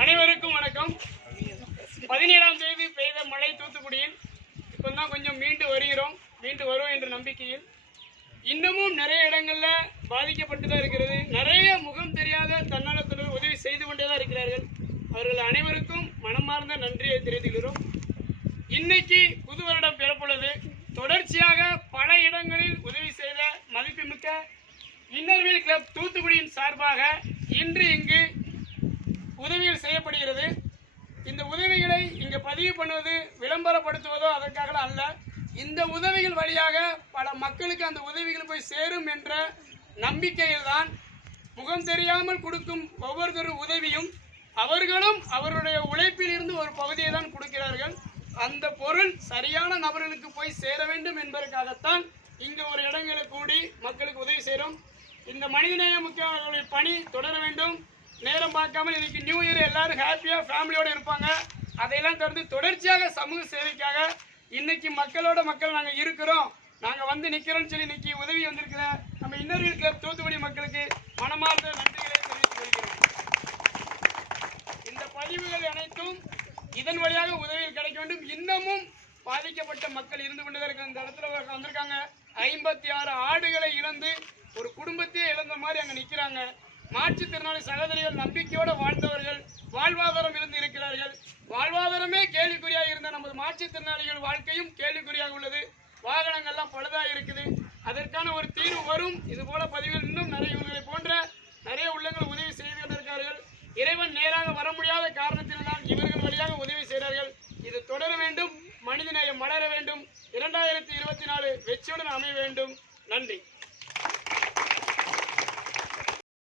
அனைவருக்கும் வணக்கம். பதினேழாம் தேதி பெய்த மழை தூத்துக்குடியில் இப்போ தான் கொஞ்சம் மீண்டு வருகிறோம். மீண்டு வரும் என்ற நம்பிக்கையில். இன்னமும் நிறைய இடங்களில் பாதிக்கப்பட்டு தான் இருக்கிறது. நிறைய முகம் தெரியாத தன்னார்வலர்கள் உதவி செய்து கொண்டே தான் இருக்கிறார்கள். அவர்கள் அனைவருக்கும் மனமார்ந்த நன்றியை தெரிவித்துகிறோம் இன்னைக்கு புது வருடம் பிறப்புள்ளது தொடர்ச்சியாக பல இடங்களில் உதவி செய்த மதிப்புமிக்க இன்னர்வீல் கிளப் தூத்துக்குடியின் சார்பாக இன்று இங்கு உதவிகள் செய்யப்படுகிறது. இந்த உதவிகளை இங்கு பதிவு பண்ணுவது விளம்பரப்படுத்துவதோ அதற்காக அல்ல. இந்த உதவிகள் வழியாக பல மக்களுக்கு அந்த உதவிகள் போய் சேரும் என்ற நம்பிக்கையில் தான் முகம் தெரியாமல் கொடுக்கும் ஒவ்வொருத்தரு உதவியும் அவர்களும் அவருடைய உழைப்பில் இருந்து ஒரு பகுதியை தான் கொடுக்கிறார்கள். அந்த பொருள் சரியான நபர்களுக்கு போய் சேர வேண்டும் என்பதற்காகத்தான் இங்கு ஒரு இடங்களை கூடி மக்களுக்கு உதவி செய்கிறோம். இந்த மனிதநேய முக்கியவர்களுடைய பணி தொடர வேண்டும். நேரம் பார்க்காமல் இன்னைக்கு நியூ இயர் எல்லாரும் ஹாப்பியாக ஃபேமிலியோடு இருப்பாங்க. அதையெல்லாம் தொடர்ந்து தொடர்ச்சியாக சமூக சேவைக்காக இன்னைக்கு மக்களோட மக்கள் நாங்கள் இருக்கிறோம். நாங்கள் வந்து நிற்கிறோம்னு சொல்லி இன்னைக்கு உதவி வந்திருக்கிற நம்ம இன்னொரு கிளப் தூத்துக்குடி மக்களுக்கு மனமார்ந்த நன்றிகளை தெரிவித்துக் கொள்கிறோம். இந்த பதிவுகள் அனைத்தும் இதன் வழியாக உதவிகள் கிடைக்க வேண்டும். இன்னமும் பாதிக்கப்பட்ட மக்கள் இருந்து கொண்டுதான் இருக்கிற இந்த இடத்துல வந்திருக்காங்க. ஐம்பத்தி ஆறு ஆடுகளை இழந்து ஒரு குடும்பத்தையே இழந்த மாதிரி அங்கே நிற்கிறாங்க மாற்றுத்திறனாளி சகோதரிகள் நம்பிக்கையோடு வாழ்ந்தவர்கள் வாழ்வாதாரம் இருந்து இருக்கிறார்கள். வாழ்வாதாரமே கேள்விக்குறியாக இருந்த நமது மாற்றுத்திறனாளிகள் வாழ்க்கையும் கேள்விக்குறியாக உள்ளது. வாகனங்கள்லாம் பழுதாக இருக்குது. அதற்கான ஒரு தீர்வு வரும். இது போல பதிவுகள் இன்னும் நிறைய இவர்களை போன்ற நிறைய உள்ளங்கள் உதவி செய்து கொண்டிருக்கிறார்கள். இறைவன் நேராக வர முடியாத காரணத்தினால் இவர்கள் வழியாக உதவி செய்கிறார்கள். இது தொடர வேண்டும். மனிதநேயம் மலர வேண்டும். இரண்டாயிரத்தி இருபத்தி நாலு வெற்றியுடன் அமைய வேண்டும். நன்றி.